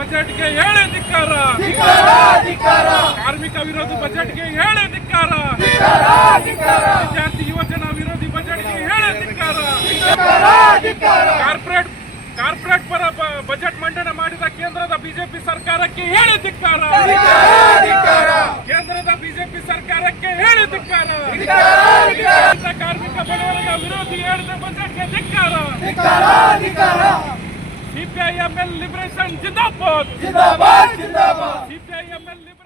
ಬಜೆಟ್ಗೆ ಹೇಳಿ ಧಿಕ್ಕಾರ. ಕಾರ್ಮಿಕ ವಿರೋಧಿ ಬಜೆಟ್ಗೆ ಹೇಳಿ ಧಿಕ್ಕಾರ. ವಿದ್ಯಾರ್ಥಿ ಯುವಜನ ವಿರೋಧಿ ಬಜೆಟ್ಗೆ ಹೇಳಿ ಧಿಕ್ಕಾರ. ಕಾರ್ಪೊರೇಟ್ ಕಾರ್ಪೊರೇಟ್ ಪರ ಬಜೆಟ್ ಮಂಡನೆ ಮಾಡಿದ ಕೇಂದ್ರದ ಬಿಜೆಪಿ ಸರ್ಕಾರಕ್ಕೆ ಹೇಳಿ ಧಿಕ್ಕಾರ. ಕೇಂದ್ರದ ಬಿಜೆಪಿ ಸರ್ಕಾರಕ್ಕೆ ಹೇಳಿ ಧಿಕ್ಕಾರ. ಕಾರ್ಮಿಕ ಬಡವರ ವಿರೋಧಿ ಹೇಳಿದ ಬಜೆಟ್ಗೆ ಧಿಕ್ಕಾರ. ಸಿಪಿಐಎಂಎಲ್ ಲಿಬರೇಷನ್ ಜಿಂದಾಬಾದ್ ಸಿಪಿಐಎಂಎಲ್ ಲಿಬರೇಷನ್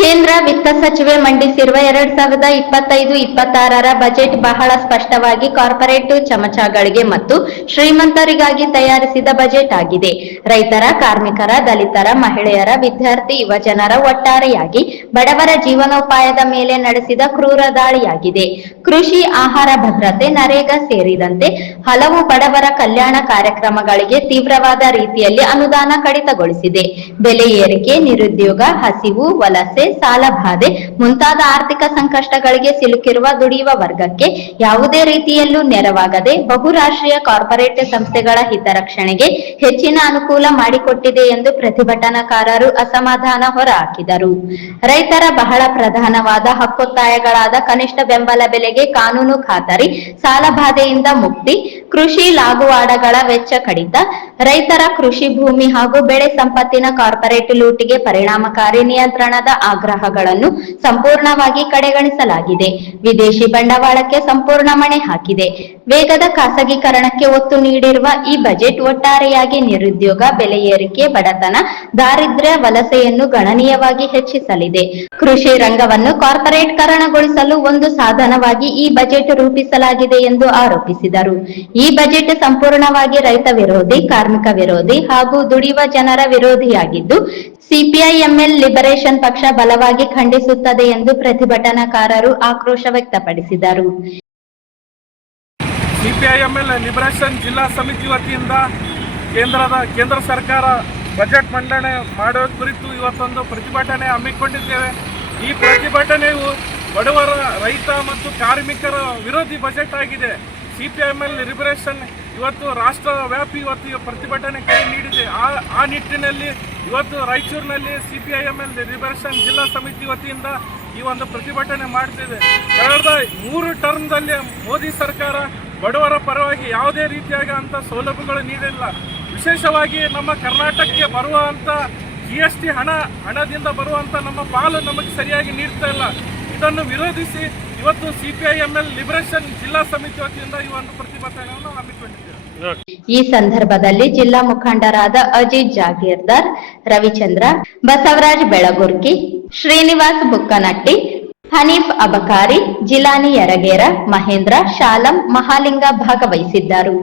ಕೇಂದ್ರ ವಿತ್ತ ಸಚಿವೆ ಮಂಡಿಸಿರುವ ಎರಡ್ ಸಾವಿರದ ಇಪ್ಪತ್ತೈದು, ಇಪ್ಪತ್ತಾರರ ಬಜೆಟ್ ಬಹಳ ಸ್ಪಷ್ಟವಾಗಿ ಕಾರ್ಪೊರೇಟ್ ಚಮಚಗಳಿಗೆ ಮತ್ತು ಶ್ರೀಮಂತರಿಗಾಗಿ ತಯಾರಿಸಿದ ಬಜೆಟ್ ಆಗಿದೆ. ರೈತರ, ಕಾರ್ಮಿಕರ, ದಲಿತರ, ಮಹಿಳೆಯರ, ವಿದ್ಯಾರ್ಥಿ ಯುವಜನರ ಒಟ್ಟಾರೆಯಾಗಿ ಬಡವರ ಜೀವನೋಪಾಯದ ಮೇಲೆ ನಡೆಸಿದ ಕ್ರೂರ ದಾಳಿಯಾಗಿದೆ. ಕೃಷಿ ಆಹಾರ ಭದ್ರತೆ ನರೇಗಾ ಸೇರಿದಂತೆ ಹಲವು ಬಡವರ ಕಲ್ಯಾಣ ಕಾರ್ಯಕ್ರಮಗಳಿಗೆ ತೀವ್ರವಾದ ರೀತಿಯಲ್ಲಿ ಅನುದಾನ ಕಡಿತಗೊಳಿಸಿದೆ. ಬೆಲೆ ಏರಿಕೆ, ನಿರುದ್ಯೋಗ, ಹಸಿವು, ವಲಸೆ ಸಾಲಬಾಧೆ ಮುಂತಾದ ಆರ್ಥಿಕ ಸಂಕಷ್ಟಗಳಿಗೆ ಸಿಲುಕಿರುವ ದುಡಿಯುವ ವರ್ಗಕ್ಕೆ ಯಾವುದೇ ರೀತಿಯಲ್ಲೂ ನೆರವಾಗದೆ ಬಹುರಾಷ್ಟ್ರೀಯ ಕಾರ್ಪೊರೇಟ್ ಸಂಸ್ಥೆಗಳ ಹಿತರಕ್ಷಣೆಗೆ ಹೆಚ್ಚಿನ ಅನುಕೂಲ ಮಾಡಿಕೊಟ್ಟಿದೆ ಎಂದು ಪ್ರತಿಭಟನಾಕಾರರು ಅಸಮಾಧಾನ ಹೊರಹಾಕಿದರು. ರೈತರ ಬಹಳ ಪ್ರಧಾನವಾದ ಹಕ್ಕೊತ್ತಾಯಗಳಾದ ಕನಿಷ್ಠ ಬೆಂಬಲ ಬೆಲೆಗೆ ಕಾನೂನು ಖಾತರಿ ಸಾಲಬಾಧೆಯಿಂದ ಮುಕ್ತಿ ಕೃಷಿ ಲಾಗುವಾಡಗಳ ವೆಚ್ಚ ಕಡಿತ, ರೈತರ ಕೃಷಿ ಭೂಮಿ ಹಾಗೂ ಬೆಳೆ ಸಂಪತ್ತಿನ ಕಾರ್ಪೊರೇಟ್ ಲೂಟಿಗೆ ಪರಿಣಾಮಕಾರಿ ನಿಯಂತ್ರಣದ ಆಗ್ರಹಗಳನ್ನು ಸಂಪೂರ್ಣವಾಗಿ ಕಡೆಗಣಿಸಲಾಗಿದೆ. ವಿದೇಶಿ ಬಂಡವಾಳಕ್ಕೆ ಸಂಪೂರ್ಣ ಮಣೆ ಹಾಕಿದೆ. ವೇಗದ ಖಾಸಗೀಕರಣಕ್ಕೆ ಒತ್ತು ನೀಡಿರುವ ಈ ಬಜೆಟ್ ಒಟ್ಟಾರೆಯಾಗಿ ನಿರುದ್ಯೋಗ, ಬೆಲೆ ಏರಿಕೆ, ಬಡತನ, ದಾರಿದ್ರ್ಯ ವಲಸೆಯನ್ನು ಗಣನೀಯವಾಗಿ ಹೆಚ್ಚಿಸಲಿದೆ. ಕೃಷಿ ರಂಗವನ್ನು ಕಾರ್ಪೊರೇಟ್ ಕರಣಗೊಳಿಸಲು ಒಂದು ಸಾಧನವಾಗಿ ಈ ಬಜೆಟ್ ರೂಪಿಸಲಾಗಿದೆ ಎಂದು ಆರೋಪಿಸಿದರು. ಈ ಬಜೆಟ್ ಸಂಪೂರ್ಣವಾಗಿ ರೈತ ವಿರೋಧಿ, ಕಾರ್ಮಿಕ ವಿರೋಧಿ ಹಾಗೂ ದುಡಿಯುವ ಜನರ ವಿರೋಧಿಯಾಗಿದ್ದು ಸಿಪಿಐಎಂಎಲ್ ಲಿಬರೇಷನ್ ಪಕ್ಷ ಬಲವಾಗಿ ಖಂಡಿಸುತ್ತದೆ ಎಂದು ಪ್ರತಿಭಟನಾಕಾರರು ಆಕ್ರೋಶ ವ್ಯಕ್ತಪಡಿಸಿದರು. ಸಿಪಿಐಎಂಎಲ್ ಲಿಬರೇಷನ್ ಜಿಲ್ಲಾ ಸಮಿತಿ ವತಿಯಿಂದ ಕೇಂದ್ರದ, ಕೇಂದ್ರ ಸರ್ಕಾರ ಬಜೆಟ್ ಮಂಡನೆ ಮಾಡುವ ಕುರಿತು ಇವತ್ತೊಂದು ಪ್ರತಿಭಟನೆ ಹಮ್ಮಿಕೊಂಡಿದ್ದೇವೆ. ಈ ಪ್ರತಿಭಟನೆಯು ಬಡವರ, ರೈತ ಮತ್ತು ಕಾರ್ಮಿಕರ ವಿರೋಧಿ ಬಜೆಟ್ ಆಗಿದೆ. ಸಿಪಿಐಎಂಎಲ್ ಲಿಬರೇಷನ್ ಇವತ್ತು ರಾಷ್ಟ್ರ ವ್ಯಾಪಿ ಇವತ್ತು ಪ್ರತಿಭಟನೆ ಕೈ ನೀಡಿದೆ. ಆ ಆ ನಿಟ್ಟಿನಲ್ಲಿ ಇವತ್ತು ರಾಯಚೂರಿನಲ್ಲಿ C P M L liberation ಜಿಲ್ಲಾ ಸಮಿತಿ ವತಿಯಿಂದ ಈ ಒಂದು ಪ್ರತಿಭಟನೆ ಮಾಡ್ತಿದೆ. ಕಳೆದ ಮೂರು ಟರ್ಮ್ದಲ್ಲಿ ಮೋದಿ ಸರ್ಕಾರ ಬಡವರ ಪರವಾಗಿ ಯಾವುದೇ ರೀತಿಯಾಗಿ ಅಂತ ಸೌಲಭ್ಯಗಳು ನೀಡಿಲ್ಲ. ವಿಶೇಷವಾಗಿ ನಮ್ಮ ಕರ್ನಾಟಕಕ್ಕೆ ಬರುವಂತ ಜಿ ಎಸ್ ಟಿ ಹಣ, ಹಣದಿಂದ ಬರುವಂತ ನಮ್ಮ ಪಾಲು ನಮಗೆ ಸರಿಯಾಗಿ ನೀಡ್ತಾ ಇಲ್ಲ. ಇದನ್ನು ವಿರೋಧಿಸಿ ಇವತ್ತು ಸಿಪಿಐಎಂಎಲ್ ಲಿಬರೇಷನ್ ಜಿಲ್ಲಾ ಸಮಿತಿ ವತಿಯಿಂದ ಈ ಒಂದು ಪ್ರತಿಭಟನೆಯನ್ನು ಈ ಸಂದರ್ಭದಲ್ಲಿ ಜಿಲ್ಲಾ ಮುಖಂಡರಾದ ಅಜಿತ್ ಜಾಗೀರ್ದಾರ್, ರವಿಚಂದ್ರ, ಬಸವರಾಜ್ ಬೆಳಗುರ್ಕಿ, ಶ್ರೀನಿವಾಸ್ ಬುಕ್ಕನಟ್ಟಿ, ಹನೀಫ್ ಅಬಕಾರಿ, ಜಿಲಾನಿ ಯರಗೇರ, ಮಹೇಂದ್ರ, ಶಾಲಂ ಮಹಾಲಿಂಗ ಭಾಗವಹಿಸಿದ್ದರು.